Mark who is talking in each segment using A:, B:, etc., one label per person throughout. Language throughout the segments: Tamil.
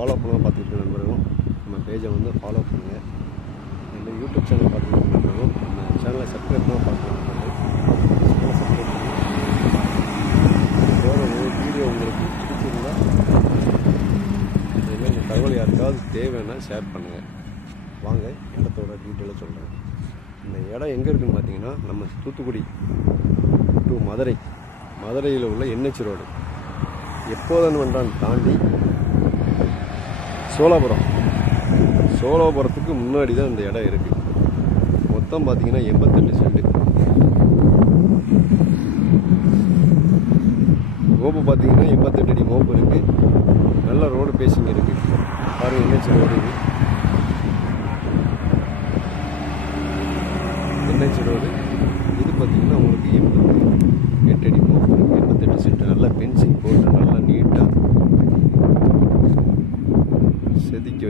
A: ஃபாலோ பார்த்துட்டு இருக்க நண்பர்களும் நம்ம பேஜை வந்து ஃபாலோ பண்ணுங்கள் இந்த யூடியூப் சேனல் பார்த்துட்டு நண்பர்களும் நம்ம சேனலை சப்ஸ்கிரைப் பண்ண பார்த்துட்டு சேனலை சப்ஸ்கிரைப் பண்ணுங்கள் ஒரு வீடியோ உங்களுக்கு பிடிச்சிருந்தா இதேமாதிரி இந்த தகவல் யாருக்காவது தேவைன்னா ஷேர் பண்ணுங்கள் வாங்க இடத்தோட டீட்டெயிலாக சொல்கிறேன் இந்த இடம் எங்கே இருக்குன்னு பார்த்தீங்கன்னா நம்ம தூத்துக்குடி டு மதுரை. மதுரையில் உள்ள என்ஹெச் ரோடு. எப்போதன் வந்தான் தாண்டி சோலாபுரம் சோலாபுரத்துக்கு முன்னாடி தான் இந்த இடம் இருக்குது மொத்தம் பார்த்தீங்கன்னா எண்பத்தெட்டு செண்டு கோப்பு பார்த்தீங்கன்னா எண்பத்தெட்டு அடி மோப்பு இருக்குது நல்ல ரோடு பேசிங் இருக்குது பாருங்கள் என்ஹெச் ரோடு இது? NH road? இது பார்த்தீங்கன்னா உங்களுக்கு எண்பத்தி எட்டு அடி கோப்பு இருக்குது எண்பத்தெட்டு சென்ட் நல்லா பென்சிங் போட்டு நல்லா நீட்டாக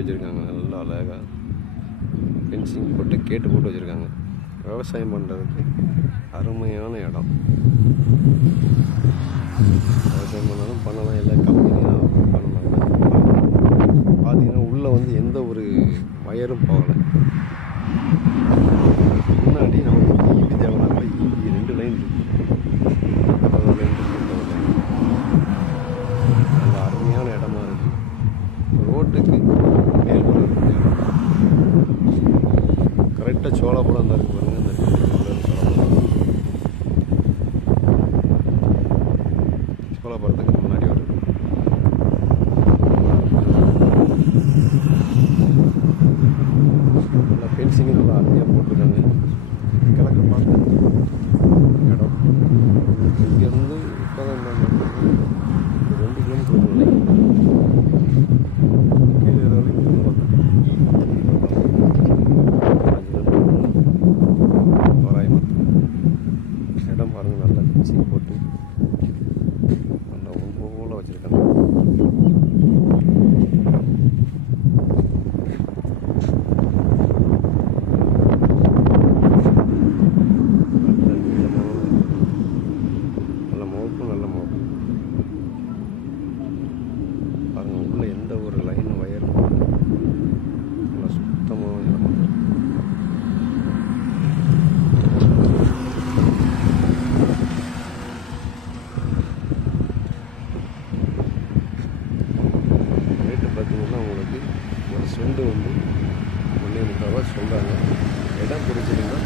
A: வச்சுருக்காங்க. நல்லா அழகாக ஃபென்சிங் போட்டு கேட்டு போட்டு வச்சுருக்காங்க. விவசாயம் பண்ணுறதுக்கு அருமையான இடம். விவசாயம் பண்ணாலும் பண்ணலாம். எல்லா கம்பெனியாக பண்ணலாம் பார்த்தீங்கன்னா உள்ளே வந்து எந்த ஒரு வயரும் போகலை. முன்னாடி நமக்கு ஈபி தேவைனால ஈபி ரெண்டு லைன் இருக்குது ஒரு லைன் இருக்கு ஒரு லைன் நல்ல அருமையான இடமா இருக்கு ரோட்டுக்கு மேல்புறம் இருக்கு கரெக்டாக தான் இருக்கு பாருங்க இந்த வீட்டுக்கு முன்னாடி வருது நல்லா ஃபென்சிங்கு நல்லா அருமையாக போட்டிருக்காங்க. கிழக்கு பார்த்து இடம். இங்கேருந்து இப்போ தான் ரெண்டு கிலோமீட்டர் இல்லை கீழே வரைக்கும் தூரம் அஞ்சு கிலோமீட்டர் தோராயமாக இடம் பாருங்கள் நல்லா ஃபென்சிங் போட்டு நல்லா ஒன்று போல வச்சுருக்காங்க நல்ல நீளமான நல்ல மோப்பு நல்ல மோப்பு பாருங்க உள்ள எந்த ஒரு லைன் வயர் நல்லா சுத்தமான இடம் ரேட்டு பார்த்திங்கன்னா உங்களுக்கு ஒரு செண்டு வந்து ஒன்றே முக்கால் ரூபா சொல்கிறாங்க இடம் பிடிச்சிருந்தா